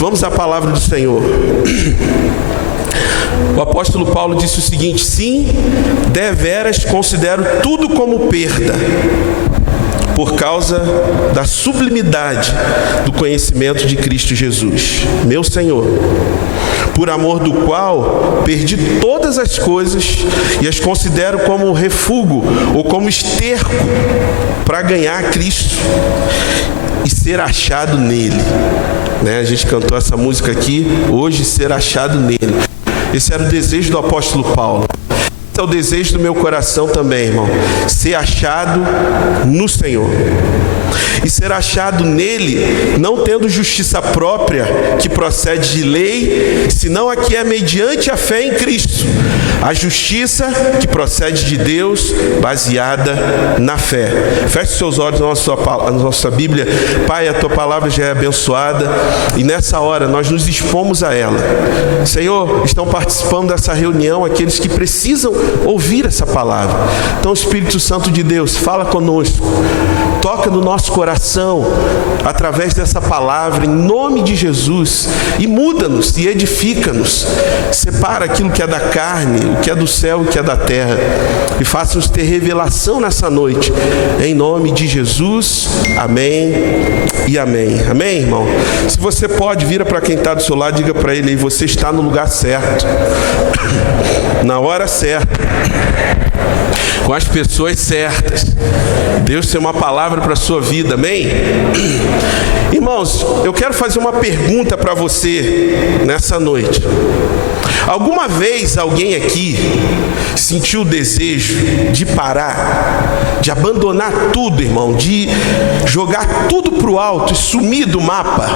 Vamos à palavra do Senhor. O apóstolo Paulo disse o seguinte: sim, deveras considero tudo como perda, por causa da sublimidade do conhecimento de Cristo Jesus, meu Senhor, por amor do qual perdi todas as coisas e as considero como refúgio ou como esterco para ganhar Cristo e ser achado nele. A gente cantou essa música aqui, hoje, ser achado nele. Esse era o desejo do apóstolo Paulo. Esse é o desejo do meu coração também, irmão. Ser achado no Senhor. E ser achado nele, não tendo justiça própria que procede de lei, senão a que é mediante a fé em Cristo, a justiça que procede de Deus, baseada na fé. Feche seus olhos na nossa Bíblia. Pai, a Tua palavra já é abençoada e nessa hora nós nos dispomos a ela. Senhor, estão participando dessa reunião aqueles que precisam ouvir essa palavra. Então, Espírito Santo de Deus, fala conosco. Toca no nosso coração através dessa palavra, em nome de Jesus, e muda-nos e edifica-nos. Separa aquilo que é da carne, o que é do céu e o que é da terra, e faça-nos ter revelação nessa noite, em nome de Jesus. Amém e amém. Amém, irmão? Se você pode, vira para quem está do seu lado, diga para ele aí: você está no lugar certo, na hora certa, com as pessoas certas. Deus tem uma palavra para a sua vida, amém? Irmãos, eu quero fazer uma pergunta para você nessa noite. Alguma vez alguém aqui sentiu o desejo de parar, de abandonar tudo, irmão, de jogar tudo para o alto e sumir do mapa?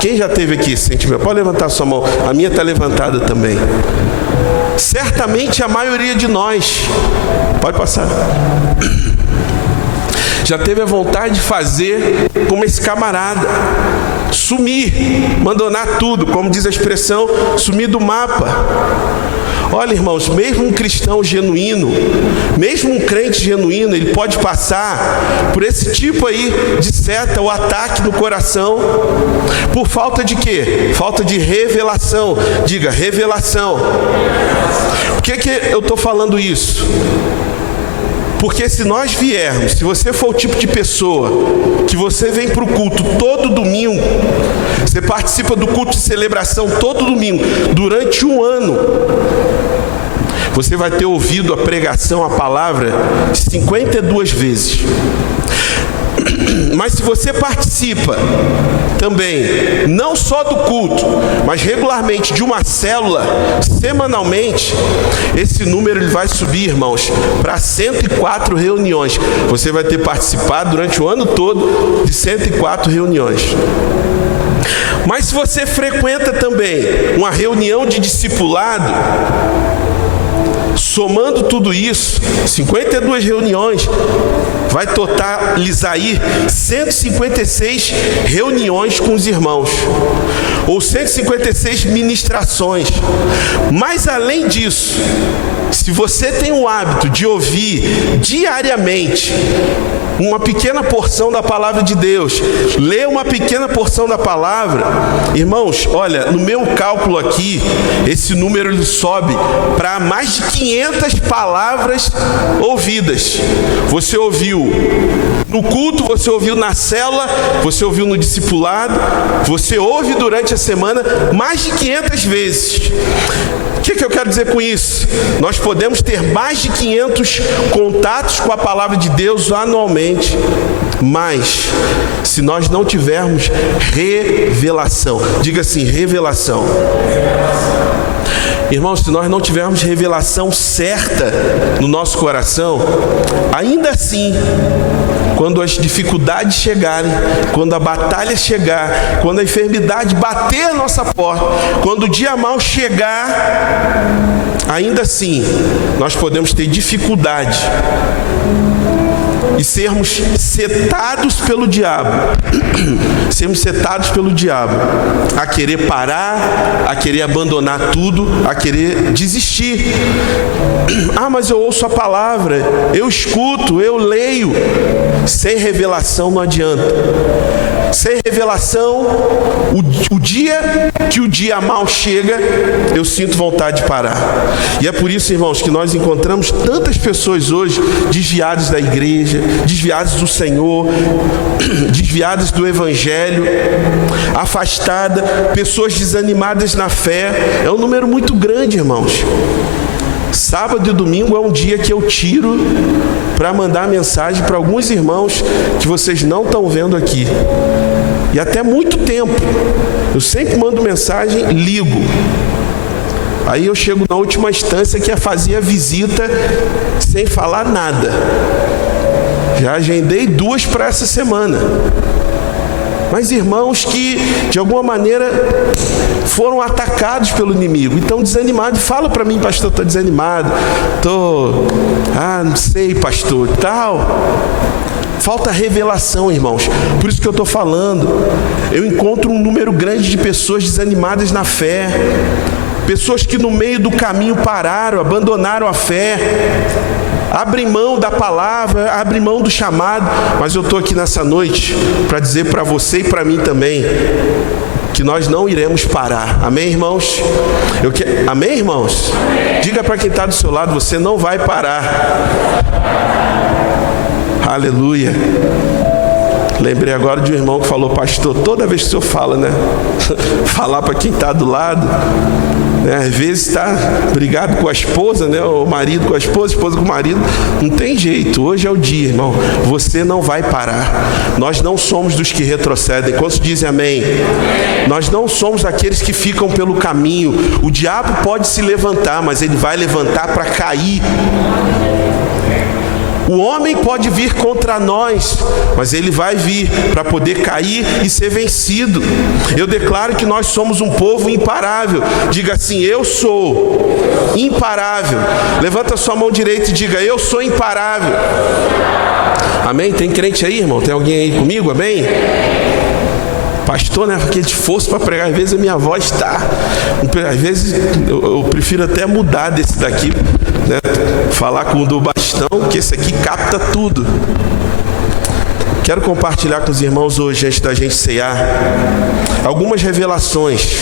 Quem já teve aqui esse sentimento? Pode levantar sua mão, a minha está levantada também. Certamente a maioria de nós, pode passar, já teve a vontade de fazer como esse camarada, sumir, abandonar tudo, como diz a expressão, sumir do mapa. Olha, irmãos, mesmo um cristão genuíno, mesmo um crente genuíno, ele pode passar por esse tipo aí de seta ou ataque no coração, por falta de quê? Falta de revelação. Diga, revelação. Por que eu estou falando isso? Porque se nós viermos, se você for o tipo de pessoa que você vem para o culto todo domingo, você participa do culto de celebração todo domingo, durante um ano, você vai ter ouvido a pregação, a palavra, 52 vezes. Mas se você participa também, não só do culto, mas regularmente de uma célula, semanalmente, esse número ele vai subir, irmãos, para 104 reuniões. Você vai ter participado durante o ano todo de 104 reuniões. Mas se você frequenta também uma reunião de discipulado, somando tudo isso, 52 reuniões, vai totalizar aí 156 reuniões com os irmãos, ou 156 ministrações. Mas além disso, se você tem o hábito de ouvir diariamente uma pequena porção da palavra de Deus, ler uma pequena porção da palavra, irmãos, olha, no meu cálculo aqui, esse número ele sobe para mais de 500 palavras ouvidas. Você ouviu no culto, você ouviu na célula, você ouviu no discipulado, você ouve durante a semana mais de 500 vezes. O que eu quero dizer com isso? Nós podemos ter mais de 500 contatos com a palavra de Deus anualmente, mas se nós não tivermos revelação, diga assim, revelação. Irmãos, se nós não tivermos revelação certa no nosso coração, ainda assim, quando as dificuldades chegarem, quando a batalha chegar, quando a enfermidade bater a nossa porta, quando o dia mau chegar, ainda assim, nós podemos ter dificuldade e sermos setados pelo diabo, a querer parar, a querer abandonar tudo, a querer desistir. Ah, mas eu ouço a palavra, eu escuto, eu leio. Sem revelação não adianta. Sem revelação, o dia que o dia mal chega, eu sinto vontade de parar. E é por isso, irmãos, que nós encontramos tantas pessoas hoje desviadas da igreja, desviadas do Senhor, desviadas do Evangelho, afastadas, pessoas desanimadas na fé. É um número muito grande, irmãos. Sábado e domingo é um dia que eu tiro para mandar mensagem para alguns irmãos que vocês não estão vendo aqui. E até muito tempo, eu sempre mando mensagem, ligo. Aí eu chego na última instância que é fazer a visita sem falar nada. Já agendei 2 para essa semana. Mas irmãos que, de alguma maneira, foram atacados pelo inimigo e estão desanimados. Fala para mim, pastor, estou desanimado. Não sei, pastor, tal. Falta revelação, irmãos. Por isso que eu estou falando. Eu encontro um número grande de pessoas desanimadas na fé. Pessoas que no meio do caminho pararam, abandonaram a fé. Abrem mão da palavra, abrem mão do chamado. Mas eu estou aqui nessa noite para dizer para você e para mim também que nós não iremos parar. Amém, irmãos? Amém, irmãos? Amém. Diga para quem está do seu lado, você não vai parar. Aleluia. Lembrei agora de um irmão que falou, pastor, toda vez que o senhor fala, né? Falar para quem está do lado, né? Às vezes está brigado com a esposa, né? O marido com a esposa com o marido. Não tem jeito, hoje é o dia, irmão. Você não vai parar. Nós não somos dos que retrocedem. Quantos dizem amém? Nós não somos aqueles que ficam pelo caminho. O diabo pode se levantar, mas ele vai levantar para cair. O homem pode vir contra nós, mas ele vai vir para poder cair e ser vencido. Eu declaro que nós somos um povo imparável. Diga assim, eu sou imparável. Levanta sua mão direita e diga, eu sou imparável. Amém? Tem crente aí, irmão? Tem alguém aí comigo? Amém? Pastor, né? Porque de força para pregar, às vezes a minha voz está. Às vezes eu prefiro até mudar desse daqui, né? Falar com o do bastão, que esse aqui capta tudo. Quero compartilhar com os irmãos hoje, antes da gente cear, algumas revelações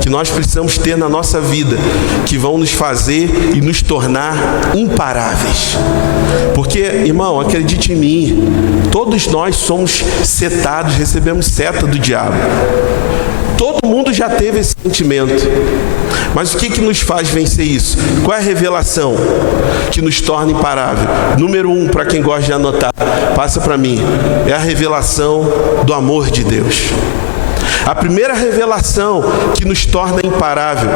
que nós precisamos ter na nossa vida, que vão nos fazer e nos tornar imparáveis. Porque, irmão, acredite em mim, todos nós somos setados, recebemos seta do diabo. Todo mundo já teve esse sentimento. Mas o que nos faz vencer isso? Qual é a revelação que nos torna imparável? Número 1, para quem gosta de anotar, passa para mim. É a revelação do amor de Deus. A primeira revelação que nos torna imparável,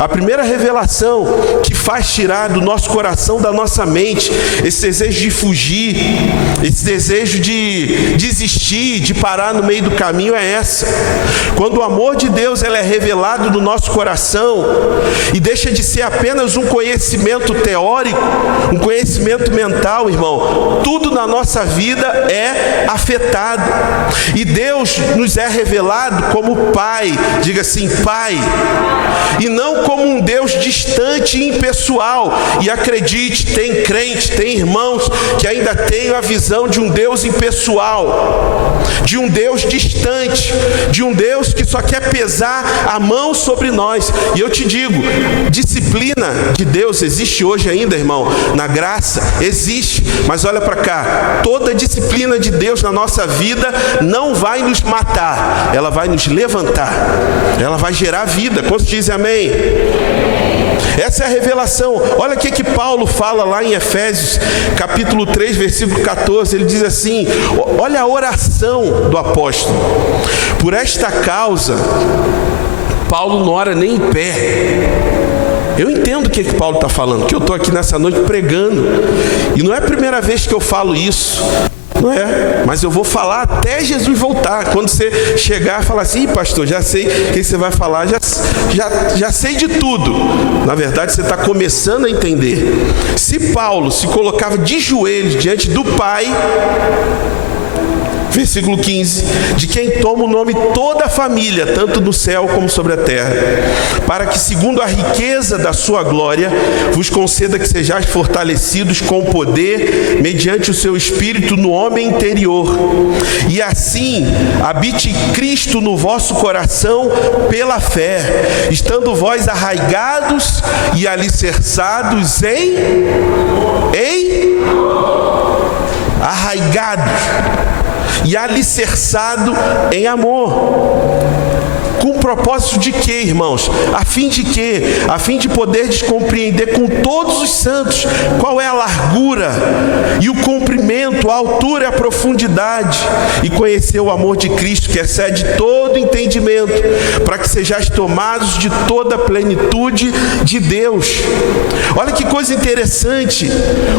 a primeira revelação que faz tirar do nosso coração, da nossa mente, esse desejo de fugir, esse desejo de desistir, de parar no meio do caminho é essa. Quando o amor de Deus é revelado no nosso coração e deixa de ser apenas um conhecimento teórico, um conhecimento mental, irmão, tudo na nossa vida é afetado. E Deus nos é revelado como Pai, diga assim, Pai, e não como um Deus distante e impessoal. E acredite, tem crente, tem irmãos que ainda têm a visão de um Deus impessoal, de um Deus distante, de um Deus que só quer pesar a mão sobre nós. E eu te digo, disciplina de Deus existe hoje ainda, irmão, na graça, existe, mas olha para cá, toda disciplina de Deus na nossa vida não vai nos matar, ela vai nos levantar, ela vai gerar vida. Quantos dizem amém? Essa é a revelação. Olha o que Paulo fala lá em Efésios, capítulo 3, versículo 14. Ele diz assim, olha a oração do apóstolo. Por esta causa, Paulo não ora nem em pé. Eu entendo o que Paulo está falando, que eu estou aqui nessa noite pregando. E não é a primeira vez que eu falo isso. Não é, mas eu vou falar até Jesus voltar. Quando você chegar e falar assim, pastor, já sei o que você vai falar, já sei de tudo. Na verdade, você está começando a entender. Se Paulo se colocava de joelhos diante do Pai, Versículo 15: de quem toma o nome toda a família, tanto no céu como sobre a terra, para que, segundo a riqueza da sua glória, vos conceda que sejais fortalecidos com poder, mediante o seu Espírito no homem interior, e assim habite Cristo no vosso coração pela fé, estando vós arraigados e alicerçados arraigados e alicerçado em amor. Com o propósito de quê, irmãos? A fim de quê? A fim de poderes compreender com todos os santos qual é a largura e o comprimento, a altura e a profundidade, e conhecer o amor de Cristo que excede todo entendimento, para que sejais tomados de toda a plenitude de Deus. Olha que coisa interessante,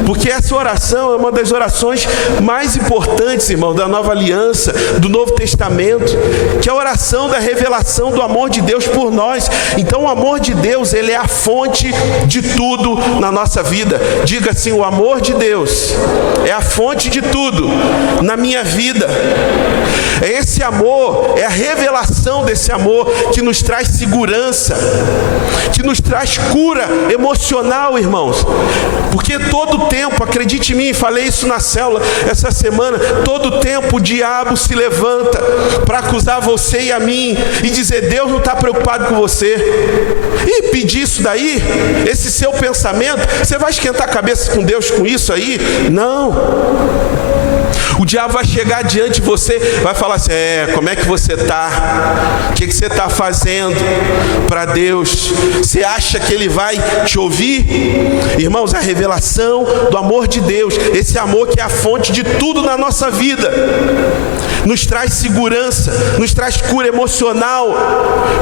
porque essa oração é uma das orações mais importantes, irmão, da Nova Aliança, do Novo Testamento, que é a oração da revelação do amor de Deus por nós. Então o amor de Deus, ele é a fonte de tudo na nossa vida. Diga assim: o amor de Deus é a fonte de tudo na minha vida. Esse amor é a revelação desse amor que nos traz segurança, que nos traz cura emocional, irmãos. Porque todo tempo, acredite em mim, falei isso na célula essa semana, todo tempo o diabo se levanta para acusar você e a mim e dizer: Deus não está preocupado com você. E pedir isso daí, esse seu pensamento, você vai esquentar a cabeça com Deus com isso aí? Não. O diabo vai chegar diante de você, vai falar assim: como é que você está? O que você está fazendo para Deus? Você acha que Ele vai te ouvir? Irmãos, a revelação do amor de Deus, esse amor que é a fonte de tudo na nossa vida, nos traz segurança, nos traz cura emocional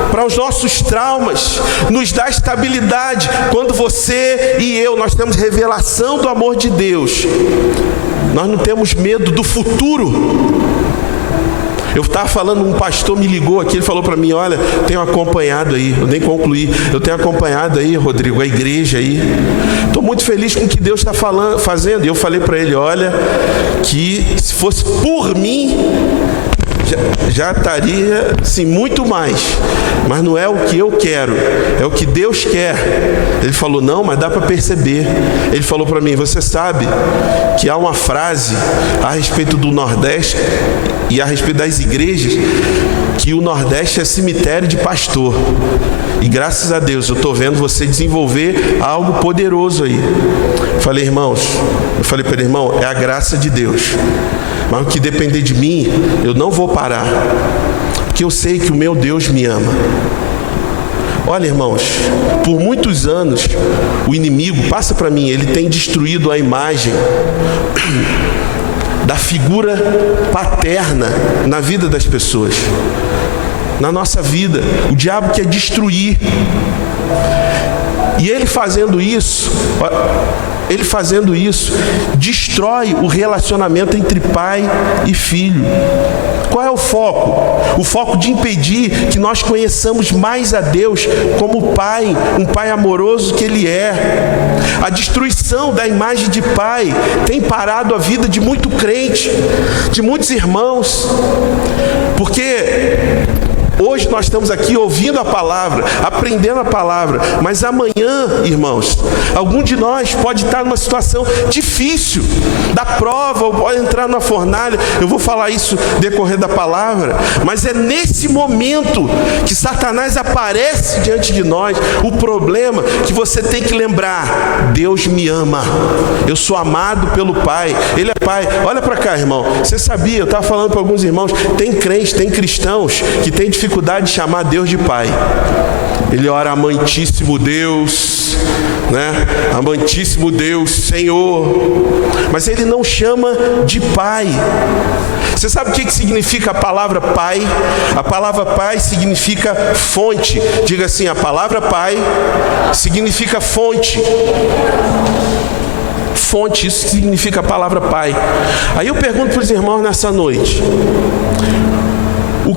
para os nossos traumas, nos dá estabilidade. Quando você e eu, nós temos revelação do amor de Deus, nós não temos medo do futuro. Eu estava falando, um pastor me ligou aqui, ele falou para mim: olha, tenho acompanhado aí, eu nem concluí, eu tenho acompanhado aí, Rodrigo, a igreja aí, estou muito feliz com o que Deus está fazendo. E eu falei para ele: olha, que se fosse por mim, já estaria sim, muito mais, mas não é o que eu quero, é o que Deus quer. Ele falou: não, mas dá para perceber. Ele falou para mim: você sabe que há uma frase a respeito do Nordeste e a respeito das igrejas, que o Nordeste é cemitério de pastor, e graças a Deus eu estou vendo você desenvolver algo poderoso aí. Falei: irmãos, eu falei para ele: irmão, é a graça de Deus, mas o que depender de mim, eu não vou parar, porque eu sei que o meu Deus me ama. Olha, irmãos, por muitos anos o inimigo, passa para mim, ele tem destruído a imagem da figura paterna na vida das pessoas, na nossa vida. O diabo quer destruir, e ele fazendo isso, destrói o relacionamento entre pai e filho. Qual é o foco? O foco de impedir que nós conheçamos mais a Deus como Pai, um Pai amoroso que Ele é. A destruição da imagem de Pai tem parado a vida de muito crente, de muitos irmãos, porque hoje nós estamos aqui ouvindo a palavra, aprendendo a palavra, mas amanhã, irmãos, algum de nós pode estar numa situação difícil, da prova, ou pode entrar numa fornalha. Eu vou falar isso no decorrer da palavra, mas é nesse momento que Satanás aparece diante de nós. O problema é que você tem que lembrar: Deus me ama, eu sou amado pelo Pai, Ele é Pai. Olha para cá, irmão, você sabia, eu estava falando para alguns irmãos, tem crentes, tem cristãos que têm dificuldade de chamar Deus de Pai. Ele ora: amantíssimo Deus, né? Amantíssimo Deus, Senhor, mas ele não chama de Pai. Você sabe o que significa a palavra Pai? A palavra Pai significa fonte. Diga assim: a palavra Pai significa fonte. Fonte, isso significa a palavra Pai. Aí eu pergunto para os irmãos nessa noite: o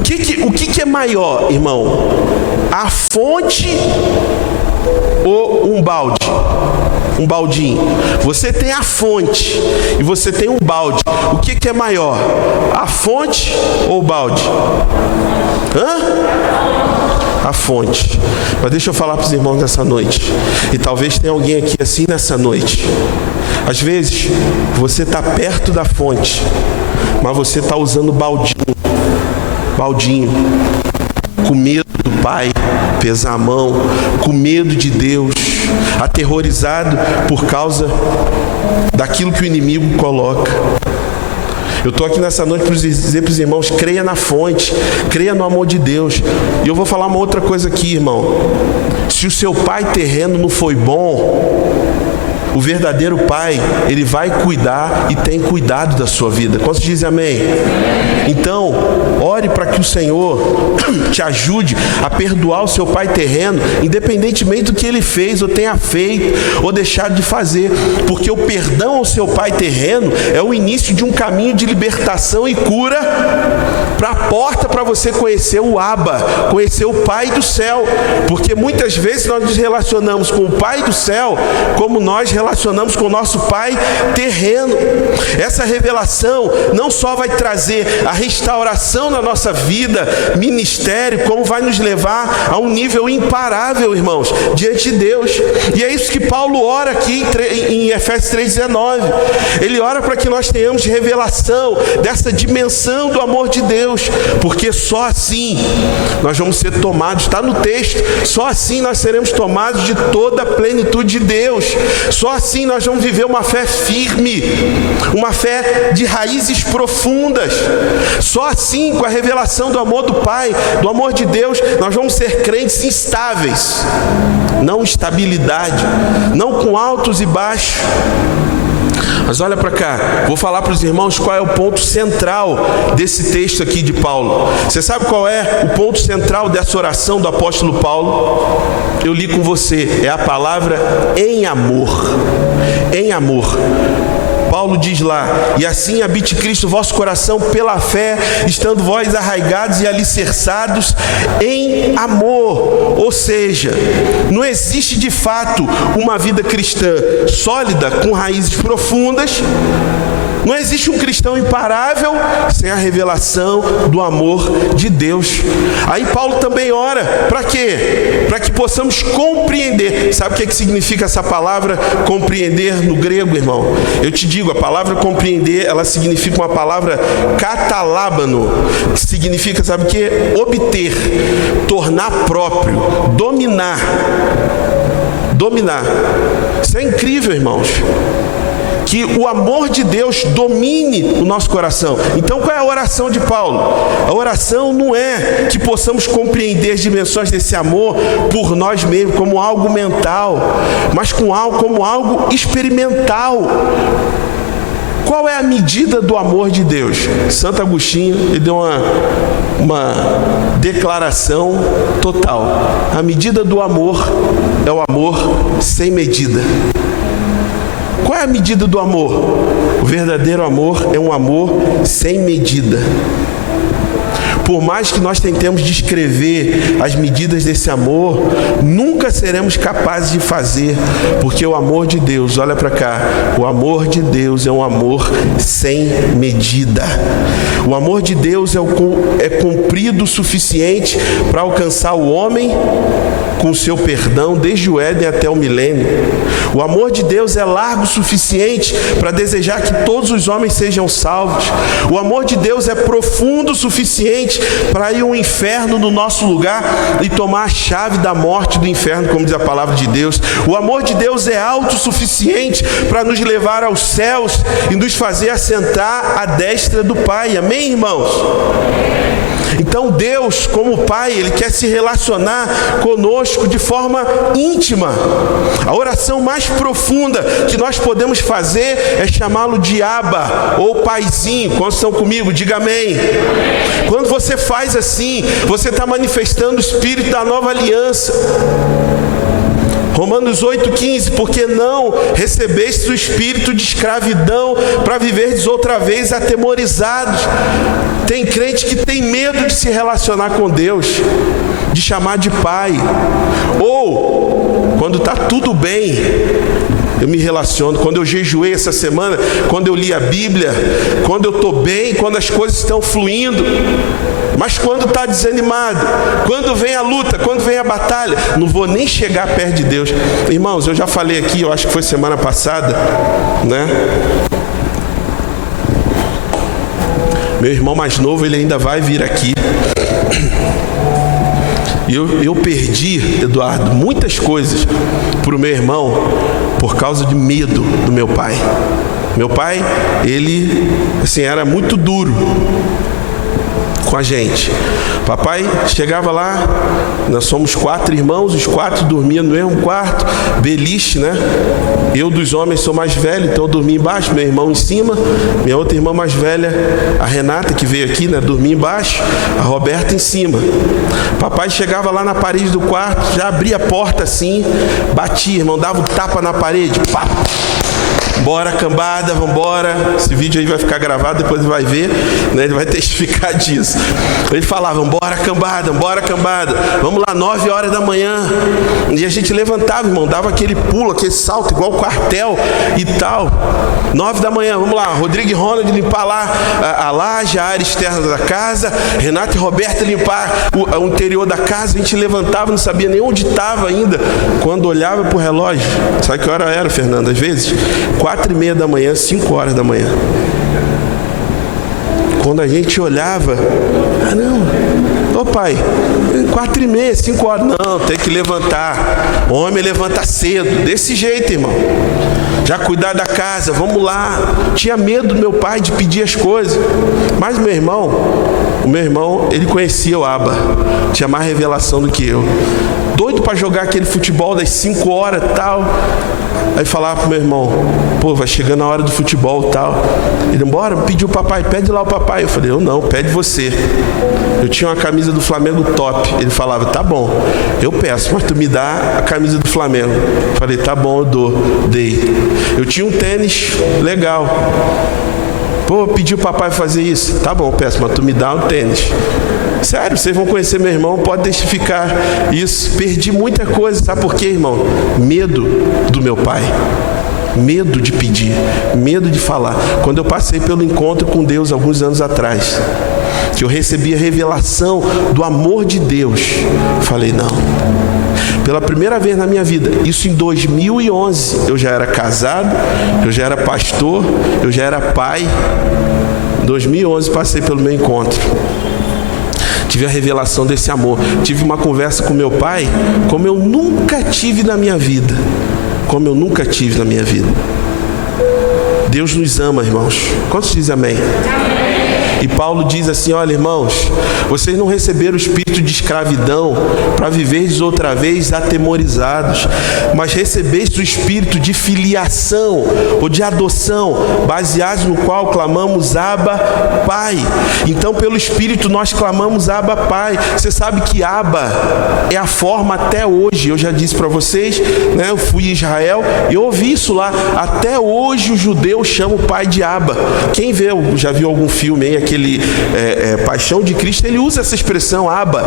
que é maior, irmão? A fonte ou um balde? Um baldinho. Você tem a fonte e você tem um balde. O que é maior? A fonte ou o balde? A fonte. Mas deixa eu falar para os irmãos nessa noite. E talvez tenha alguém aqui assim nessa noite. Às vezes, você está perto da fonte, mas você está usando baldinho, com medo do Pai pesar a mão, com medo de Deus, aterrorizado por causa daquilo que o inimigo coloca. Eu estou aqui nessa noite para dizer para os irmãos: creia na fonte, creia no amor de Deus. E eu vou falar uma outra coisa aqui, irmão. Se o seu pai terreno não foi bom, o verdadeiro pai, ele vai cuidar e tem cuidado da sua vida. Quantos dizem amém? Então, ore para que o Senhor te ajude a perdoar o seu pai terreno, independentemente do que ele fez, ou tenha feito, ou deixado de fazer. Porque o perdão ao seu pai terreno é o início de um caminho de libertação e cura para a porta para você conhecer o Abba, conhecer o Pai do céu. Porque muitas vezes nós nos relacionamos com o Pai do céu como nós relacionamos com o nosso pai terreno. Essa revelação não só vai trazer a restauração na nossa vida, ministério, como vai nos levar a um nível imparável, irmãos, diante de Deus. E é isso que Paulo ora aqui em Efésios 3,19. Ele ora para que nós tenhamos revelação dessa dimensão do amor de Deus, porque só assim nós vamos ser tomados, está no texto, só assim nós seremos tomados de toda a plenitude de Deus. Só assim nós vamos viver uma fé firme, uma fé de raízes profundas. Só assim, com a revelação do amor do Pai, do amor de Deus, nós vamos ser crentes instáveis, não estabilidade, não com altos e baixos. Mas olha para cá, vou falar para os irmãos qual é o ponto central desse texto aqui de Paulo. Você sabe qual é o ponto central dessa oração do apóstolo Paulo? Eu li com você, é a palavra em amor. Em amor. Paulo diz lá: e assim habite Cristo vosso coração pela fé, estando vós arraigados e alicerçados em amor. Ou seja, não existe de fato uma vida cristã sólida, com raízes profundas. Não existe um cristão imparável sem a revelação do amor de Deus. Aí Paulo também ora, para quê? Para que possamos compreender. Sabe o que significa essa palavra compreender no grego, irmão? Eu te digo, a palavra compreender, ela significa uma palavra catalábano, que significa, sabe o quê? Obter, tornar próprio, dominar. Dominar. Isso é incrível, irmãos. Que o amor de Deus domine o nosso coração. Então, qual é a oração de Paulo? A oração não é que possamos compreender as dimensões desse amor por nós mesmos, como algo mental, mas como algo experimental. Qual é a medida do amor de Deus? Santo Agostinho, ele deu uma declaração total. A medida do amor é o amor sem medida. Qual é a medida do amor? O verdadeiro amor é um amor sem medida. Por mais que nós tentemos descrever as medidas desse amor, nunca seremos capazes de fazer, porque o amor de Deus, olha para cá, o amor de Deus é um amor sem medida. O amor de Deus é comprido o suficiente para alcançar o homem com o seu perdão, desde o Éden até o milênio. O amor de Deus é largo o suficiente para desejar que todos os homens sejam salvos. O amor de Deus é profundo o suficiente para ir ao inferno no nosso lugar e tomar a chave da morte do inferno, como diz a palavra de Deus. O amor de Deus é alto o suficiente para nos levar aos céus e nos fazer assentar à destra do Pai. Amém, irmãos? Então Deus, como Pai, Ele quer se relacionar conosco de forma íntima. A oração mais profunda que nós podemos fazer é chamá-lo de Abba, ou Paizinho. Quantos estão comigo? Diga amém. Quando você faz assim, você está manifestando o Espírito da nova aliança. Romanos 8,15, porque não recebestes o espírito de escravidão para viverdes outra vez atemorizados. Tem crente que tem medo de se relacionar com Deus, de chamar de Pai. Ou, quando está tudo bem, eu me relaciono. Quando eu jejuei essa semana, quando eu li a Bíblia, quando eu estou bem, quando as coisas estão fluindo. Mas quando está desanimado, quando vem a luta, quando vem a batalha, não vou nem chegar perto de Deus. Irmãos, eu já falei aqui, eu acho que foi semana passada, né? Meu irmão mais novo, ele ainda vai vir aqui. E eu perdi, Eduardo, muitas coisas para o meu irmão por causa de medo do meu pai. Meu pai, ele assim, era muito duro com a gente. Papai chegava lá, nós somos 4 irmãos, os 4 dormiam no mesmo quarto, beliche, né? Eu dos homens sou mais velho, então eu dormia embaixo, meu irmão em cima, minha outra irmã mais velha, a Renata, que veio aqui, né? Dormia embaixo, a Roberta em cima. Papai chegava lá na parede do quarto, já abria a porta assim, batia, irmão, dava um tapa na parede, pá! Bora, cambada, vambora. Esse vídeo aí vai ficar gravado, depois ele vai ver, né? Ele vai testificar disso. Ele falava, bora, cambada, vamos lá, 9 horas da manhã. E a gente levantava, irmão, dava aquele pulo, aquele salto, igual quartel e tal. 9 da manhã, vamos lá, Rodrigo e Ronald limpar lá a laje, a área externa da casa, Renato e Roberta limpar o interior da casa. A gente levantava, não sabia nem onde estava ainda. Quando olhava pro relógio, sabe que hora era, Fernando? Às vezes 4:30 da manhã, 5 horas da manhã. Quando a gente olhava, ô pai, 4:30, 5 horas. Não, tem que levantar. O homem levanta cedo, desse jeito, irmão. Já cuidar da casa, vamos lá. Tinha medo do meu pai de pedir as coisas. Mas o meu irmão, ele conhecia o Abba. Tinha mais revelação do que eu. Doido para jogar aquele futebol das 5 horas e tal. Aí falava pro meu irmão, pô, vai chegando a hora do futebol e tal. Ele, bora, pediu o papai, pede lá o papai. Eu falei, eu não, pede você. Eu tinha uma camisa do Flamengo top. Ele falava, tá bom, eu peço, mas tu me dá a camisa do Flamengo. Eu falei, tá bom, eu dei. Eu tinha um tênis legal. Pô, pediu o papai fazer isso. Tá bom, eu peço, mas tu me dá um tênis. Sério, vocês vão conhecer meu irmão, pode testificar isso. Perdi muita coisa, sabe por quê, irmão? Medo do meu pai. Medo de pedir, medo de falar. Quando eu passei pelo encontro com Deus alguns anos atrás, que eu recebi a revelação do amor de Deus, falei, não. Pela primeira vez na minha vida, isso em 2011, eu já era casado, eu já era pastor, eu já era pai. Em 2011 passei pelo meu encontro. Tive a revelação desse amor. Tive uma conversa com meu pai como eu nunca tive na minha vida. Como eu nunca tive na minha vida. Deus nos ama, irmãos. Quantos dizem amém? E Paulo diz assim, olha, irmãos, vocês não receberam o espírito de escravidão para viverdes outra vez atemorizados, mas recebeste o espírito de filiação ou de adoção, baseados no qual clamamos Abba, Pai. Então, pelo espírito nós clamamos Abba, Pai. Você sabe que Abba é a forma até hoje, eu já disse para vocês, né? Eu fui em Israel e eu ouvi isso lá. Até hoje o judeu chama o pai de Abba. Quem já viu algum filme aí, aquele Paixão de Cristo, ele usa essa expressão Abba.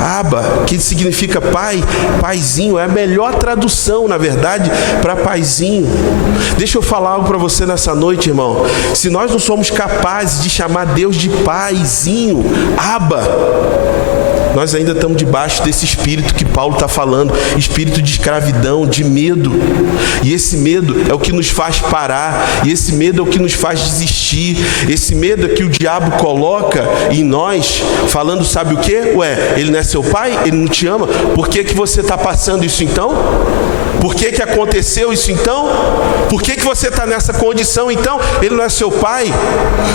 Abba, que significa pai, paizinho, é a melhor tradução, na verdade, para paizinho. Deixa eu falar algo para você nessa noite, irmão. Se nós não somos capazes de chamar Deus de paizinho, Abba, nós ainda estamos debaixo desse espírito que Paulo está falando, espírito de escravidão, de medo. E esse medo é o que nos faz parar, e esse medo é o que nos faz desistir. Esse medo é que o diabo coloca em nós, falando, sabe o quê? Ué, ele não é seu pai? Ele não te ama? Por que você está passando isso então? Por que aconteceu isso então? Por que você está nessa condição então? Ele não é seu pai?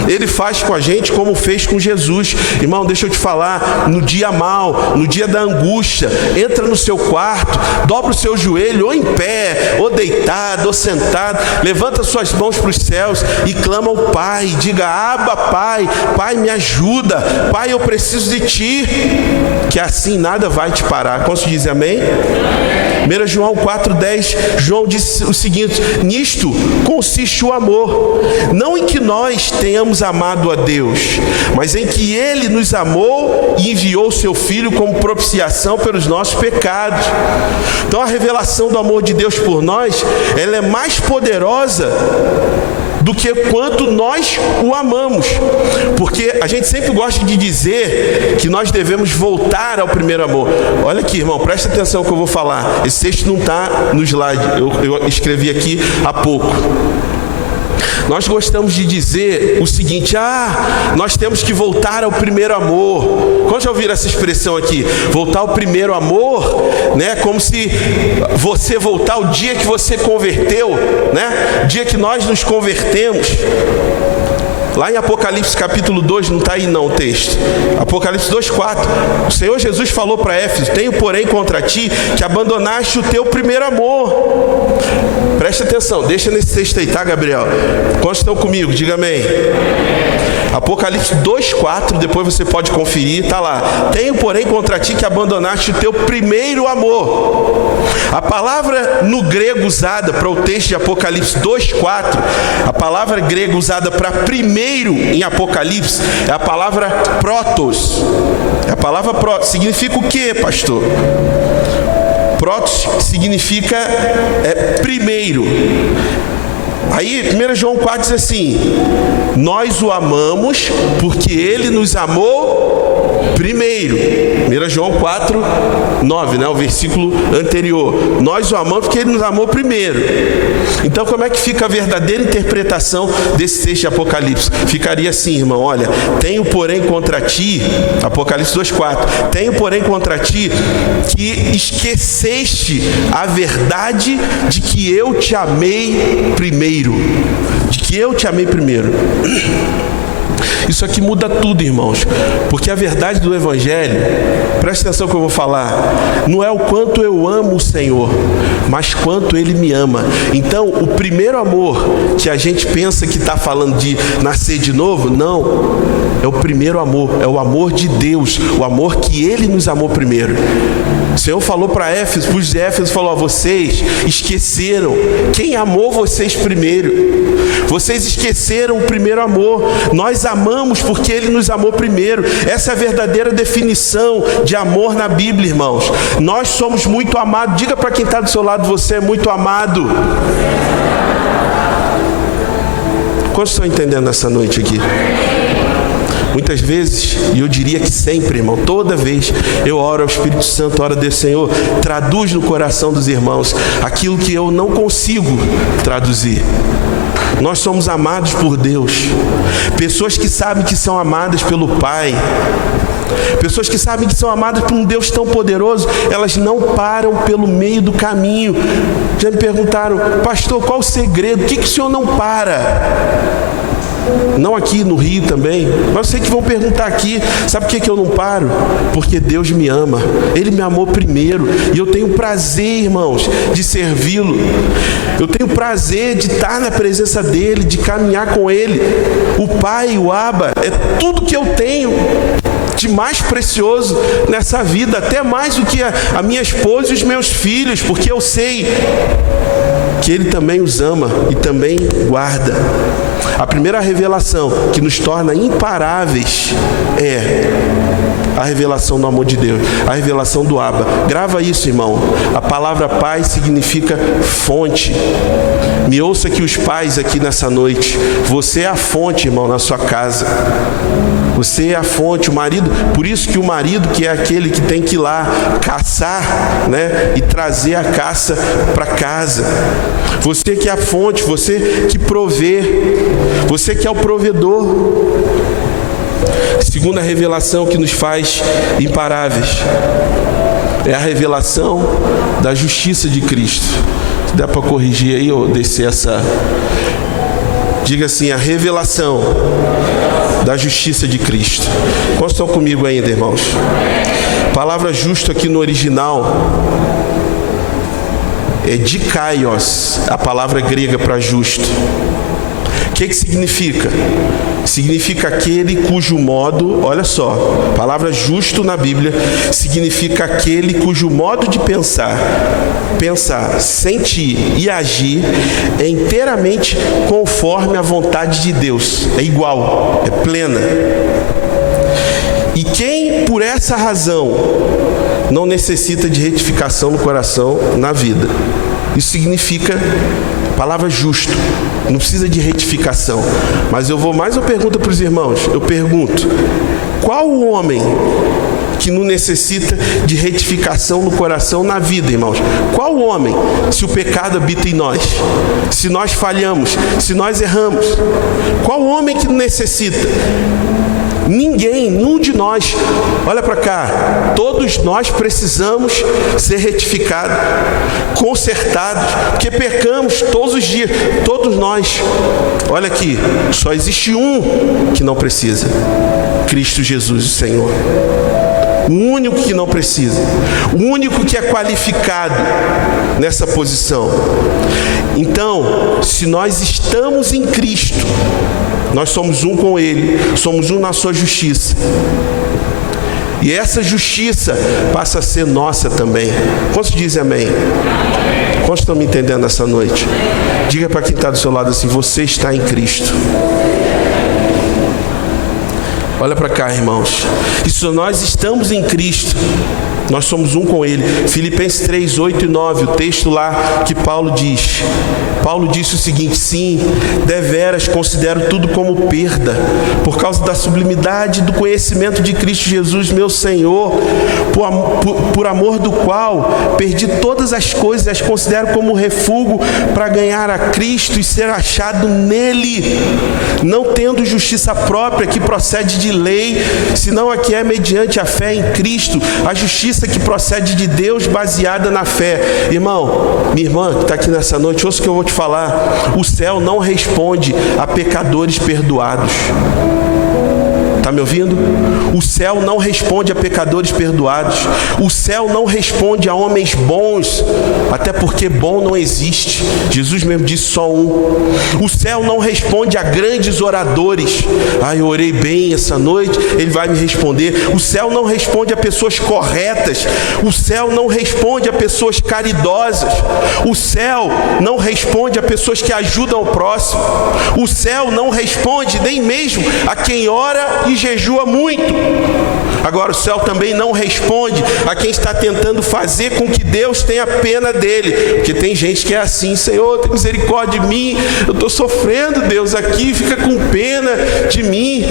Ele faz com a gente como fez com Jesus. Irmão, deixa eu te falar, no dia mal, no dia da angústia, entra no seu quarto, dobra o seu joelho, ou em pé, ou deitado, ou sentado, levanta suas mãos para os céus e clama ao Pai, diga, Abba, Pai, Pai me ajuda, Pai eu preciso de Ti. que assim nada vai te parar. Quantos dizem amém? 1 João 4,10, João disse o seguinte: nisto consiste o amor, não em que nós tenhamos amado a Deus, mas em que Ele nos amou e enviou o seu Filho como propiciação pelos nossos pecados. Então a revelação do amor de Deus por nós, ela é mais poderosa do que quanto nós o amamos, porque a gente sempre gosta de dizer que nós devemos voltar ao primeiro amor. Olha aqui, irmão, presta atenção no que eu vou falar. Esse texto não está no slide, eu escrevi aqui há pouco. Nós gostamos de dizer o seguinte: nós temos que voltar ao primeiro amor. Quando já ouviram essa expressão aqui? Voltar ao primeiro amor, né? Como se você voltar ao dia que você converteu, né? Dia que nós nos convertemos. Lá em Apocalipse capítulo 2, não está aí não o texto. Apocalipse 2,4. O Senhor Jesus falou para Éfeso: tenho porém contra ti que abandonaste o teu primeiro amor. Presta atenção, deixa nesse texto aí, tá, Gabriel? Quantos estão comigo? Diga amém. Apocalipse 2,4, depois você pode conferir, está lá. Tenho porém contra ti que abandonaste o teu primeiro amor. A palavra no grego usada para o texto de Apocalipse 2,4, a palavra grega usada para primeiro em Apocalipse é a palavra protos. É a palavra protos. Significa o quê, pastor? Protos significa primeiro. Aí 1 João 4 diz assim: nós o amamos porque ele nos amou primeiro. 1 João 4, 9, né? O versículo anterior. Nós o amamos porque ele nos amou primeiro. Então como é que fica a verdadeira interpretação desse texto de Apocalipse? Ficaria assim, irmão: olha, tenho porém contra ti, Apocalipse 2,4, tenho porém contra ti que esqueceste a verdade de que eu te amei primeiro. De que eu te amei primeiro. Isso aqui muda tudo, irmãos, porque a verdade do Evangelho, presta atenção que eu vou falar, não é o quanto eu amo o Senhor, mas quanto Ele me ama. Então, o primeiro amor que a gente pensa que está falando de nascer de novo, não, é o primeiro amor, é o amor de Deus, o amor que Ele nos amou primeiro. O Senhor falou para Éfeso, para os Éfesos, falou: vocês esqueceram quem amou vocês primeiro. Vocês esqueceram o primeiro amor. Nós amamos porque Ele nos amou primeiro. Essa é a verdadeira definição de amor na Bíblia, irmãos. Nós somos muito amados. Diga para quem está do seu lado: você é muito amado. Quantos estão entendendo essa noite aqui? Muitas vezes, e eu diria que sempre, irmão, toda vez eu oro ao Espírito Santo, oro a Deus: Senhor, traduz no coração dos irmãos aquilo que eu não consigo traduzir. Nós somos amados por Deus. Pessoas que sabem que são amadas pelo Pai, pessoas que sabem que são amadas por um Deus tão poderoso, elas não param pelo meio do caminho. Já me perguntaram: pastor, qual o segredo? Por que o senhor não para? Não aqui no Rio também, mas eu sei que vão perguntar aqui. Sabe por que eu não paro? Porque Deus me ama. Ele me amou primeiro. E eu tenho prazer, irmãos, de servi-lo. Eu tenho prazer de estar na presença dEle, de caminhar com Ele. O Pai, o Abba, é tudo que eu tenho de mais precioso nessa vida, até mais do que a minha esposa e os meus filhos, porque eu sei que Ele também os ama e também guarda. A primeira revelação que nos torna imparáveis é a revelação do amor de Deus, a revelação do Abba. Grava isso, irmão. A palavra pai significa fonte. Me ouça aqui os pais aqui nessa noite. Você é a fonte, irmão, na sua casa. Você é a fonte, o marido. Por isso que o marido, que é aquele que tem que ir lá caçar, né, e trazer a caça para casa. Você que é a fonte, você que provê, você que é o provedor. Segunda revelação que nos faz imparáveis é a revelação da justiça de Cristo. Se dá para corrigir aí ou descer essa... Diga assim: a revelação da justiça de Cristo. Quantos estão comigo ainda, irmãos? A palavra justo aqui no original é dikaios, a palavra grega para justo. O que significa? Significa aquele cujo modo, olha só, a palavra justo na Bíblia significa aquele cujo modo de pensar, sentir e agir é inteiramente conforme a vontade de Deus, é igual, é plena. E quem por essa razão não necessita de retificação no coração, na vida. Isso significa a palavra justo, não precisa de retificação. Mas eu vou mais uma pergunta para os irmãos. Eu pergunto, qual o homem que não necessita de retificação no coração, na vida, irmãos? Qual homem, se o pecado habita em nós, se nós falhamos, se nós erramos? Qual homem que não necessita? Ninguém, nenhum de nós. Olha para cá, todos nós precisamos ser retificados, consertados, porque pecamos todos os dias, todos nós. Olha aqui, só existe um que não precisa: Cristo Jesus, o Senhor. O único que não precisa, o único que é qualificado nessa posição. Então, se nós estamos em Cristo, nós somos um com Ele, somos um na sua justiça. E essa justiça passa a ser nossa também. Quantos dizem amém? Quantos estão me entendendo essa noite? Diga para quem está do seu lado assim: você está em Cristo. Olha para cá, irmãos. E se nós estamos em Cristo, nós somos um com Ele. Filipenses 3, 8 e 9, o texto lá que Paulo diz. Paulo disse o seguinte: sim, deveras considero tudo como perda, por causa da sublimidade do conhecimento de Cristo Jesus, meu Senhor, por amor do qual perdi todas as coisas e as considero como refúgio para ganhar a Cristo e ser achado nele, não tendo justiça própria que procede de lei, senão a que é mediante a fé em Cristo, a justiça que procede de Deus baseada na fé. Irmão, minha irmã que está aqui nessa noite, ouça o que eu vou te falar. O céu não responde a pecadores perdoados. Está me ouvindo? O céu não responde a pecadores perdoados. O céu não responde a homens bons, até porque bom não existe. Jesus mesmo disse só um. O céu não responde a grandes oradores. Eu orei bem essa noite, ele vai me responder. O céu não responde a pessoas corretas. O céu não responde a pessoas caridosas. O céu não responde a pessoas que ajudam o próximo. O céu não responde nem mesmo a quem ora e jejua muito. Agora, o céu também não responde a quem está tentando fazer com que Deus tenha pena dele, porque tem gente que é assim: Senhor, tem misericórdia de mim, eu estou sofrendo, Deus, aqui, fica com pena de mim,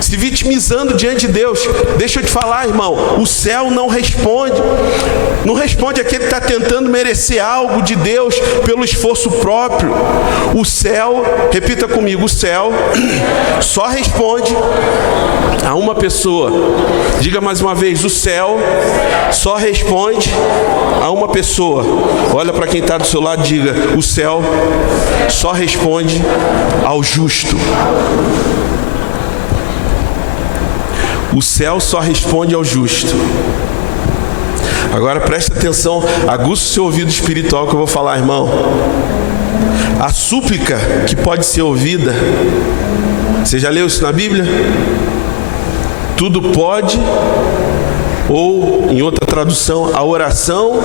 se vitimizando diante de Deus. Deixa eu te falar, irmão, o céu não responde aquele que está tentando merecer algo de Deus pelo esforço próprio. O céu, repita comigo, o céu só responde a uma pessoa. Diga mais uma vez: o céu só responde a uma pessoa. Olha para quem está do seu lado, diga: o céu só responde ao justo. O céu só responde ao justo. Agora preste atenção, aguça o seu ouvido espiritual que eu vou falar, irmão. A súplica que pode ser ouvida, você já leu isso na Bíblia? Tudo pode, ou em outra tradução, a oração.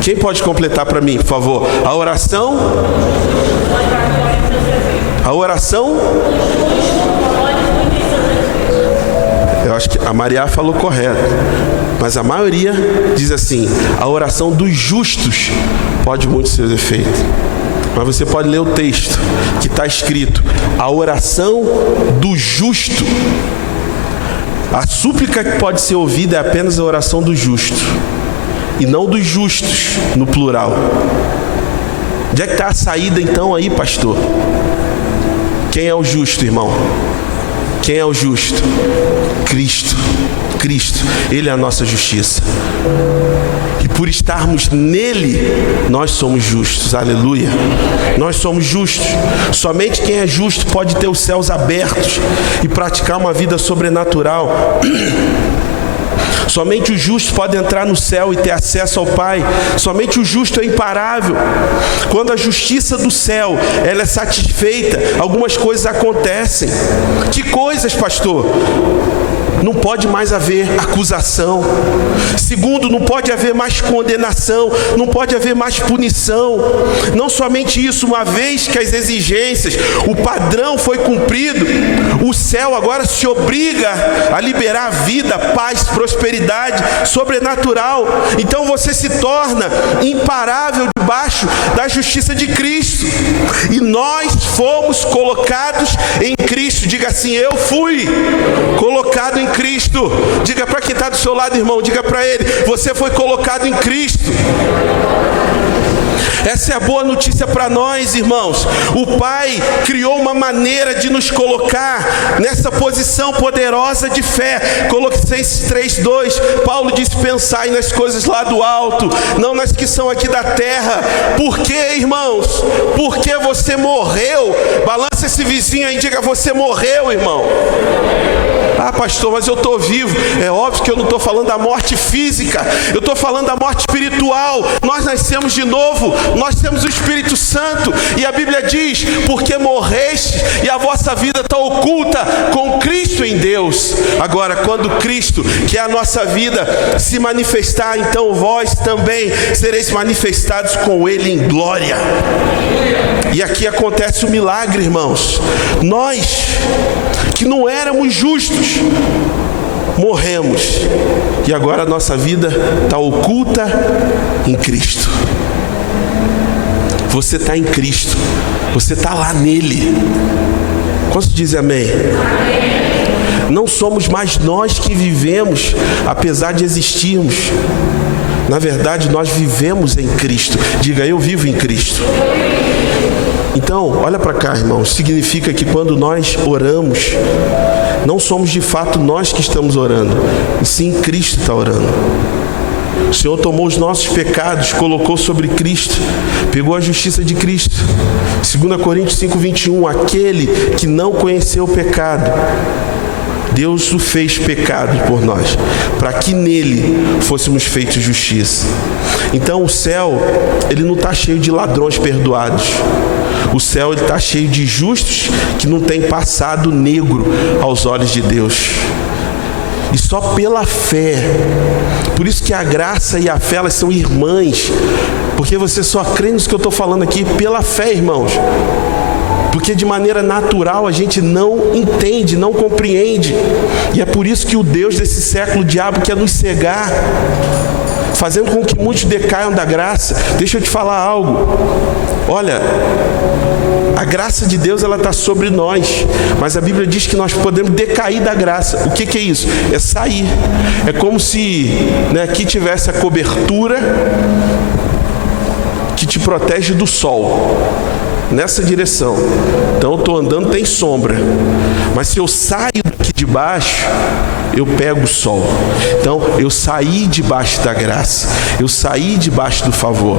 Quem pode completar para mim, por favor? A oração. Eu acho que a Maria falou correto, mas a maioria diz assim: a oração dos justos pode muito seus efeitos. Mas você pode ler o texto que está escrito: a oração do justo. A súplica que pode ser ouvida é apenas a oração do justo, e não dos justos, no plural. Onde é que está a saída então aí, pastor? Quem é o justo, irmão? Quem é o justo? Cristo. Cristo, Ele é a nossa justiça. E por estarmos nele, nós somos justos. Aleluia. Nós somos justos. Somente quem é justo pode ter os céus abertos e praticar uma vida sobrenatural. Somente o justo pode entrar no céu e ter acesso ao Pai. Somente o justo é imparável. Quando a justiça do céu ela é satisfeita, algumas coisas acontecem. Que coisas, pastor? Não pode mais haver acusação. Segundo, não pode haver mais condenação. Não pode haver mais punição. Não somente isso, uma vez que as exigências, o padrão foi cumprido, o céu agora se obriga a liberar vida, paz, prosperidade sobrenatural. Então você se torna imparável debaixo da justiça de Cristo. E nós fomos colocados em Cristo. Diga assim: eu fui colocado em Cristo. Diga para quem está do seu lado, irmão, diga para ele: você foi colocado em Cristo. Essa é a boa notícia para nós, irmãos. O Pai criou uma maneira de nos colocar nessa posição poderosa de fé. Colossenses 3:2, Paulo diz: pensai nas coisas lá do alto, não nas que são aqui da terra. Por quê, irmãos? Porque você morreu. Balança esse vizinho aí e diga: você morreu, irmão. Ah, pastor, mas eu estou vivo. É óbvio que eu não estou falando da morte física, eu estou falando da morte espiritual. Nós nascemos de novo, nós temos o Espírito Santo, e a Bíblia diz: porque morreste e a vossa vida está oculta com Cristo em Deus. Agora, quando Cristo, que é a nossa vida, se manifestar, então vós também sereis manifestados com Ele em glória. E aqui acontece o milagre, irmãos. Nós, que não éramos justos, morremos, e agora a nossa vida está oculta em Cristo. Você está em Cristo, você está lá nele. Quantos dizem amém? Não somos mais nós que vivemos, apesar de existirmos. Na verdade, nós vivemos em Cristo. Diga: eu vivo em Cristo. Então, olha para cá, irmãos. Significa que quando nós oramos, não somos de fato nós que estamos orando, e sim Cristo está orando. O Senhor tomou os nossos pecados, colocou sobre Cristo, pegou a justiça de Cristo. 2 Coríntios 5:21, aquele que não conheceu o pecado, Deus o fez pecado por nós, para que nele fôssemos feitos justiça. Então o céu, ele não está cheio de ladrões perdoados. O céu está cheio de justos que não têm passado negro aos olhos de Deus. E só pela fé. Por isso que a graça e a fé, elas são irmãs. Porque você só crê nisso que eu estou falando aqui pela fé, irmãos. Porque de maneira natural a gente não entende, não compreende. E é por isso que o Deus desse século, o diabo, quer nos cegar, fazendo com que muitos decaiam da graça. Deixa eu te falar algo. Olha, a graça de Deus, ela está sobre nós, mas a Bíblia diz que nós podemos decair da graça. O que é isso? É sair. É como se, aqui tivesse a cobertura que te protege do sol, nessa direção. Então eu estou andando, tem sombra, mas se eu saio daqui de baixo, eu pego o sol. Então eu saí debaixo da graça, eu saí debaixo do favor.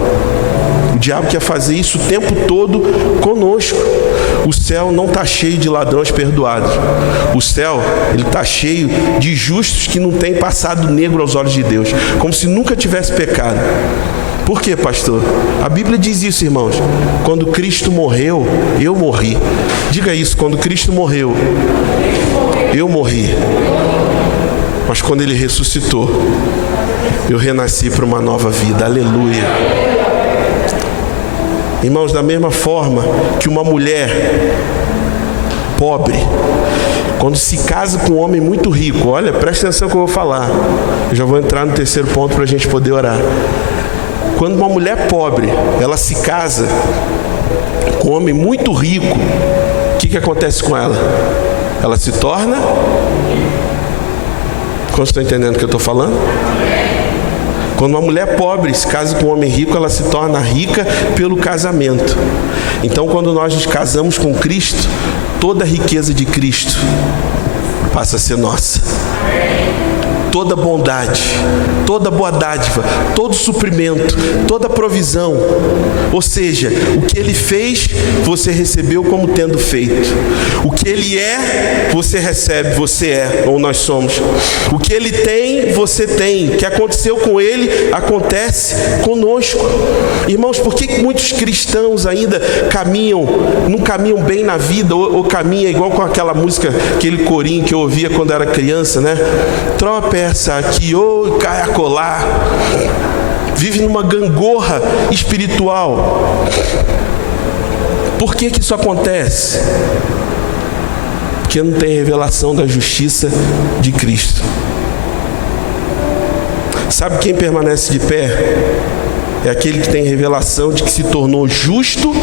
O diabo quer fazer isso o tempo todo conosco. O céu não está cheio de ladrões perdoados. O céu, ele está cheio de justos que não têm passado negro aos olhos de Deus, como se nunca tivesse pecado. Por quê, pastor? A Bíblia diz isso, irmãos. Quando Cristo morreu, eu morri. Diga isso: quando Cristo morreu, eu morri. Mas quando Ele ressuscitou, eu renasci para uma nova vida. Aleluia. Irmãos, da mesma forma que uma mulher pobre, quando se casa com um homem muito rico, olha, presta atenção que eu vou falar. Eu já vou entrar no terceiro ponto para a gente poder orar. Quando uma mulher pobre, ela se casa com um homem muito rico, o que acontece com ela? Ela se torna... Quantos estão entendendo o que eu estou falando? Quando uma mulher pobre se casa com um homem rico, ela se torna rica pelo casamento. Então, quando nós nos casamos com Cristo, toda a riqueza de Cristo passa a ser nossa. toda bondade, toda boa dádiva, todo suprimento, toda provisão. Ou seja, o que Ele fez, você recebeu como tendo feito. O que Ele é, você recebe, você é, ou nós somos. O que Ele tem, você tem. O que aconteceu com Ele, acontece conosco. Irmãos, por que muitos cristãos ainda não caminham bem na vida, ou caminham igual com aquela música, aquele corinho que eu ouvia quando era criança, né? Tropeça aqui, ou cai acolá. Vive numa gangorra espiritual. Por que isso acontece? Porque não tem revelação da justiça de Cristo. Sabe quem permanece de pé? É aquele que tem revelação de que se tornou justo,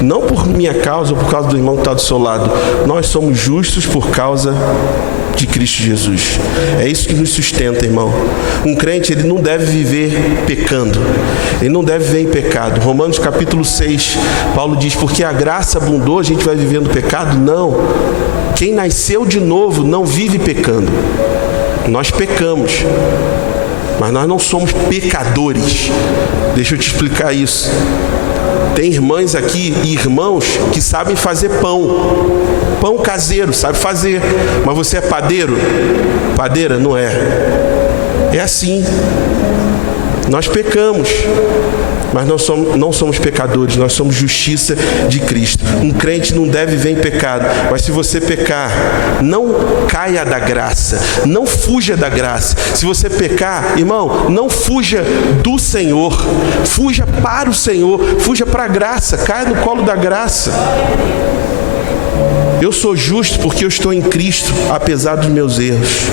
não por minha causa ou por causa do irmão que está do seu lado. Nós somos justos por causa de Cristo Jesus. É isso que nos sustenta, irmão. Um crente, ele não deve viver pecando. Ele não deve viver em pecado. Romanos capítulo 6, Paulo diz, porque a graça abundou, a gente vai viver no pecado? Não. Quem nasceu de novo não vive pecando. Nós pecamos, mas nós não somos pecadores. Deixa eu te explicar isso. Tem irmãs aqui e irmãos que sabem fazer pão caseiro, sabe fazer, mas você é padeiro? Padeira? Não é. É assim. Nós pecamos, mas não somos pecadores, nós somos justiça de Cristo. Um crente não deve viver em pecado, mas se você pecar, não caia da graça, não fuja da graça. Se você pecar, irmão, não fuja do Senhor, fuja para o Senhor, fuja para a graça, caia no colo da graça. Eu sou justo porque eu estou em Cristo, apesar dos meus erros.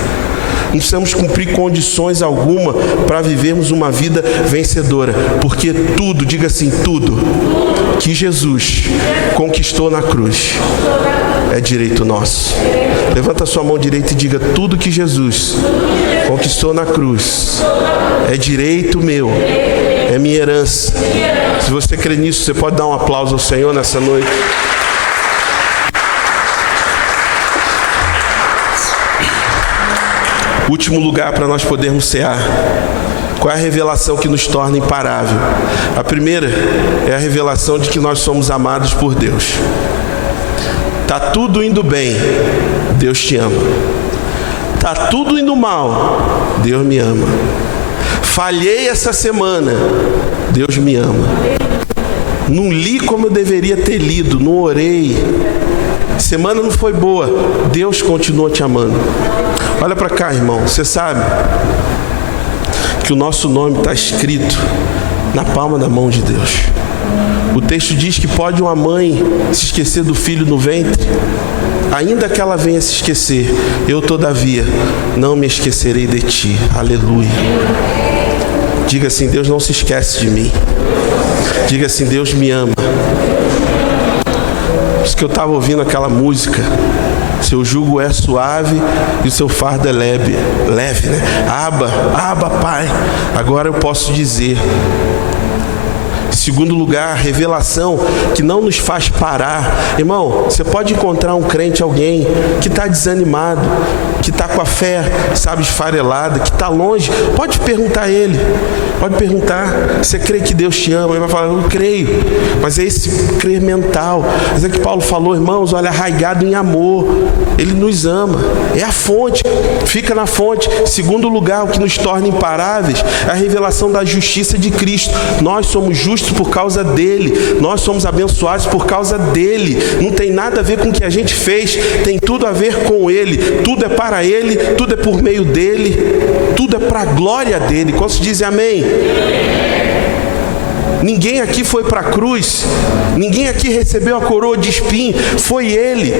Não precisamos cumprir condições alguma para vivermos uma vida vencedora, porque tudo, diga assim, tudo que Jesus conquistou na cruz é direito nosso. Levanta a sua mão direita e diga, tudo que Jesus conquistou na cruz é direito meu, é minha herança. Se você crê nisso, você pode dar um aplauso ao Senhor nessa noite. Último lugar para nós podermos cear. Qual é a revelação que nos torna imparável? A primeira é a revelação de que nós somos amados por Deus. Tá tudo indo bem, Deus te ama. Tá tudo indo mal, Deus me ama. Falhei essa semana, Deus me ama. Não li como eu deveria ter lido, não orei. Semana não foi boa, Deus continua te amando. Olha para cá, irmão, você sabe que o nosso nome está escrito na palma da mão de Deus. O texto diz que pode uma mãe se esquecer do filho no ventre, ainda que ela venha se esquecer, eu todavia não me esquecerei de ti. Aleluia. Diga assim, Deus não se esquece de mim. Diga assim, Deus me ama. Por isso que eu estava ouvindo aquela música, seu jugo é suave e o seu fardo é leve, né? Abba, Pai. Agora eu posso dizer. Segundo lugar, revelação que não nos faz parar. Irmão, você pode encontrar um crente, alguém que está desanimado, que está com a fé, sabe, esfarelada, que está longe. Pode perguntar a ele. Pode perguntar, você crê que Deus te ama? Ele vai falar, eu creio. Mas é esse crer mental. Mas é que Paulo falou, irmãos, olha, arraigado em amor. Ele nos ama. É a fonte. Fica na fonte. Segundo lugar, o que nos torna imparáveis é a revelação da justiça de Cristo. Nós somos justos por causa dele. Nós somos abençoados por causa dele. Não tem nada a ver com o que a gente fez. Tem tudo a ver com ele. Tudo é para ele. Tudo é por meio dele. Tudo é para a glória dele. Quantos dizem amém? Ninguém aqui foi para a cruz, ninguém aqui recebeu a coroa de espinho, foi ele.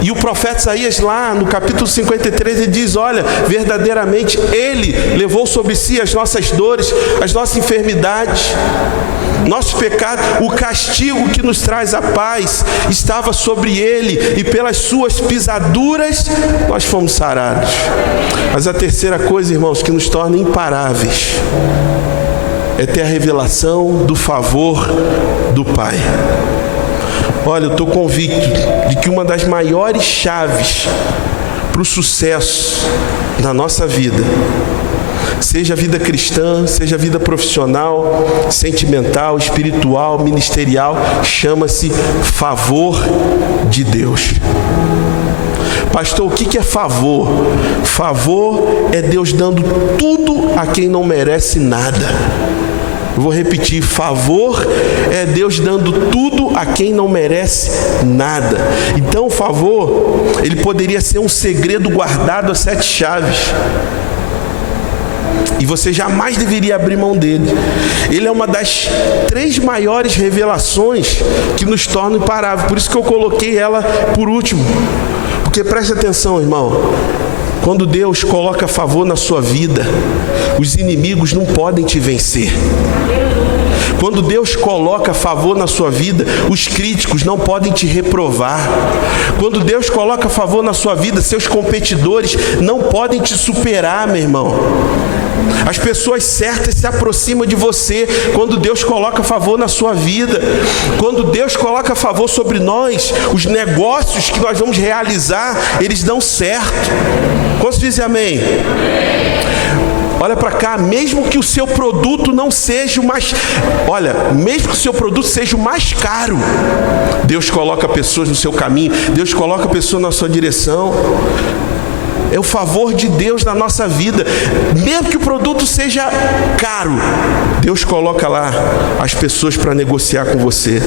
E o profeta Isaías lá no capítulo 53 ele diz, olha, verdadeiramente ele levou sobre si as nossas dores, as nossas enfermidades, nosso pecado, o castigo que nos traz a paz estava sobre ele, e pelas suas pisaduras nós fomos sarados. Mas a terceira coisa, irmãos, que nos torna imparáveis é ter a revelação do favor do Pai. Olha, eu estou convicto de que uma das maiores chaves para o sucesso na nossa vida, seja a vida cristã, seja a vida profissional, sentimental, espiritual, ministerial, chama-se favor de Deus. Pastor, o que é favor? Favor é Deus dando tudo a quem não merece nada. Eu vou repetir, favor é Deus dando tudo a quem não merece nada. Então, favor, ele poderia ser um segredo guardado a 7 chaves. E você jamais deveria abrir mão dele. Ele é uma das 3 maiores revelações que nos tornam imparáveis. Por isso que eu coloquei ela por último. Porque preste atenção, irmão. Quando Deus coloca favor na sua vida, os inimigos não podem te vencer. Quando Deus coloca favor na sua vida, os críticos não podem te reprovar. Quando Deus coloca favor na sua vida, seus competidores não podem te superar, meu irmão. As pessoas certas se aproximam de você quando Deus coloca favor na sua vida. Quando Deus coloca favor sobre nós, os negócios que nós vamos realizar, eles dão certo. Quantos dizem amém? Olha para cá, mesmo que o seu produto não seja o mais... Olha, mesmo que o seu produto seja o mais caro, Deus coloca pessoas no seu caminho, Deus coloca pessoas na sua direção. É o favor de Deus na nossa vida. Mesmo que o produto seja caro, Deus coloca lá as pessoas para negociar com você.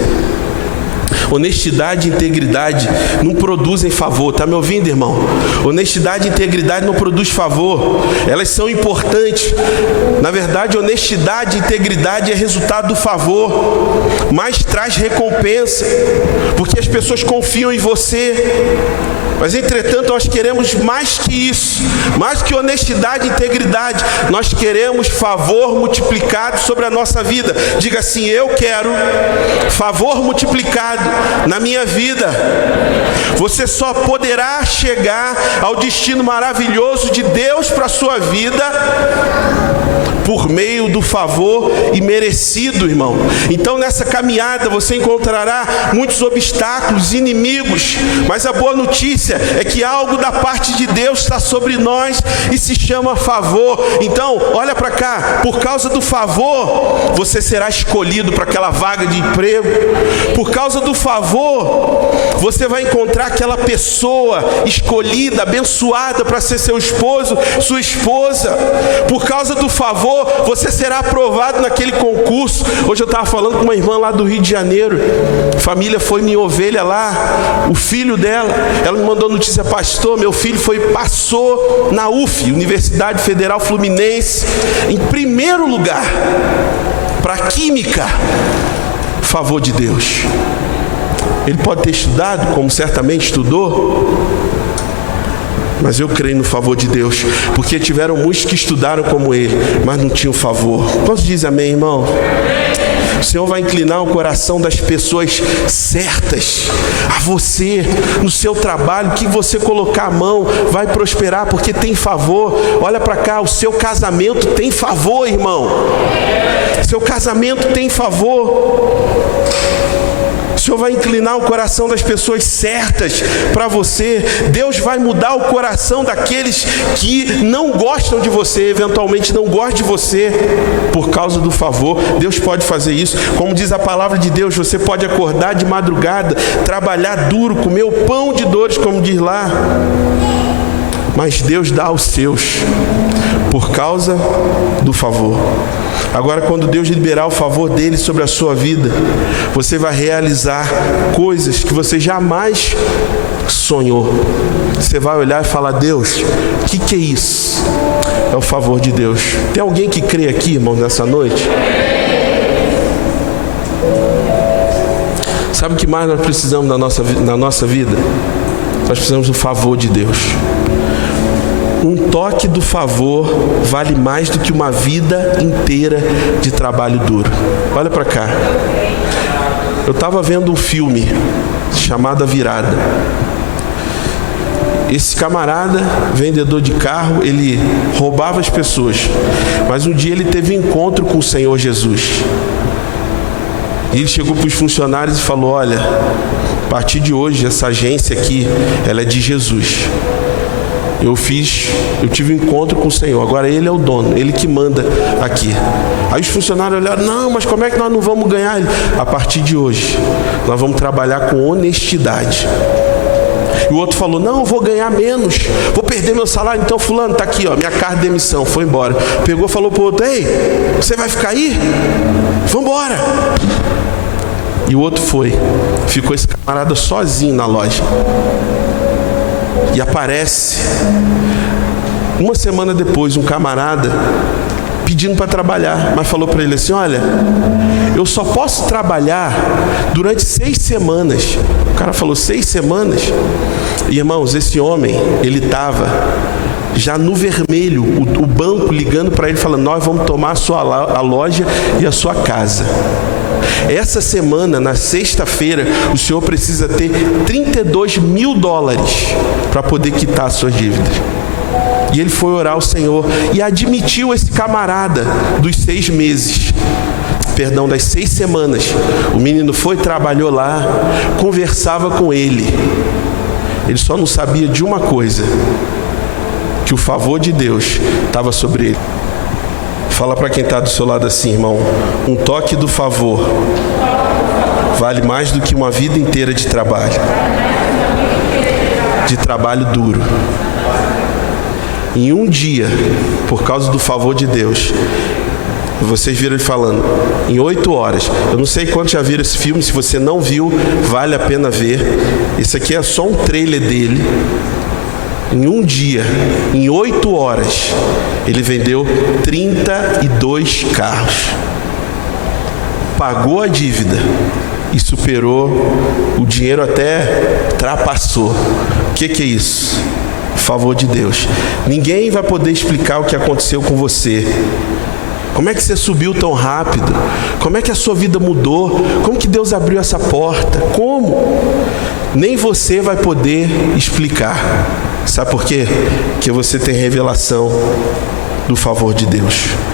Honestidade e integridade não produzem favor. Está me ouvindo, irmão? Honestidade e integridade não produzem favor. Elas são importantes. Na verdade, honestidade e integridade é resultado do favor, mas traz recompensa, porque as pessoas confiam em você. Mas, entretanto, nós queremos mais que isso, mais que honestidade e integridade. Nós queremos favor multiplicado sobre a nossa vida. Diga assim: eu quero favor multiplicado na minha vida. Você só poderá chegar ao destino maravilhoso de Deus para a sua vida por meio do favor imerecido, irmão. Então, nessa caminhada você encontrará muitos obstáculos, inimigos, mas a boa notícia é que algo da parte de Deus está sobre nós e se chama favor. Então, olha para cá, por causa do favor, você será escolhido para aquela vaga de emprego. Por causa do favor, você vai encontrar aquela pessoa escolhida, abençoada para ser seu esposo, sua esposa. Por causa do favor, você será aprovado naquele concurso. Hoje eu estava falando com uma irmã lá do Rio de Janeiro. A família foi minha ovelha lá. O filho dela, ela me mandou notícia: pastor, meu filho passou na UF, Universidade Federal Fluminense, em primeiro lugar para Química. Favor de Deus. Ele pode ter estudado, como certamente estudou, mas eu creio no favor de Deus, porque tiveram muitos que estudaram como ele, mas não tinham favor. Quantos dizem amém, irmão? O Senhor vai inclinar o coração das pessoas certas a você, no seu trabalho, que você colocar a mão vai prosperar, porque tem favor. Olha para cá, o seu casamento tem favor, irmão. Seu casamento tem favor. O Senhor vai inclinar o coração das pessoas certas para você. Deus vai mudar o coração daqueles que não gostam de você, eventualmente não gostam de você, por causa do favor. Deus pode fazer isso. Como diz a palavra de Deus, você pode acordar de madrugada, trabalhar duro, comer o pão de dores, como diz lá, mas Deus dá aos seus por causa do favor. Agora, quando Deus liberar o favor dele sobre a sua vida, você vai realizar coisas que você jamais sonhou. Você vai olhar e falar: Deus, o que é isso? É o favor de Deus. Tem alguém que crê aqui, irmão, nessa noite? Sabe o que mais nós precisamos na nossa vida? Nós precisamos do favor de Deus. Um toque do favor vale mais do que uma vida inteira de trabalho duro. Olha para cá. Eu estava vendo um filme chamado A Virada. Esse camarada, vendedor de carro, ele roubava as pessoas. Mas um dia ele teve um encontro com o Senhor Jesus. E ele chegou para os funcionários e falou: olha, a partir de hoje essa agência aqui, ela é de Jesus. eu tive um encontro com o Senhor, agora Ele é o dono, Ele que manda aqui. Aí os funcionários olharam, não, mas como é que nós não vamos ganhar? A partir de hoje, nós vamos trabalhar com honestidade. E o outro falou, não, eu vou ganhar menos, vou perder meu salário. Então fulano, tá aqui, ó, minha carta de demissão, foi embora. Pegou, falou pro outro, ei, você vai ficar aí? Vambora. E o outro ficou esse camarada sozinho na loja. E aparece, uma semana depois, um camarada pedindo para trabalhar, mas falou para ele assim, olha, eu só posso trabalhar durante 6 semanas. O cara falou, 6 semanas? E, irmãos, esse homem, ele estava já no vermelho, o banco ligando para ele, falando, nós vamos tomar a loja e a sua casa. Essa semana, na sexta-feira, o senhor precisa ter $32 mil para poder quitar as suas dívidas. E ele foi orar ao Senhor e admitiu esse camarada dos 6 meses. Perdão, das 6 semanas. O menino trabalhou lá, conversava com ele. Ele só não sabia de uma coisa, que o favor de Deus estava sobre ele. Fala para quem está do seu lado assim, irmão, um toque do favor vale mais do que uma vida inteira de trabalho duro. Em um dia, por causa do favor de Deus, vocês viram ele falando, em 8 horas. Eu não sei quantos já viram esse filme, se você não viu, vale a pena ver. Esse aqui é só um trailer dele. Em um dia, em 8 horas, ele vendeu 32 carros. Pagou a dívida e superou, o dinheiro até ultrapassou. O que é isso? Favor de Deus. Ninguém vai poder explicar o que aconteceu com você. Como é que você subiu tão rápido? Como é que a sua vida mudou? Como que Deus abriu essa porta? Como? Nem você vai poder explicar. Sabe por quê? Porque você tem revelação do favor de Deus.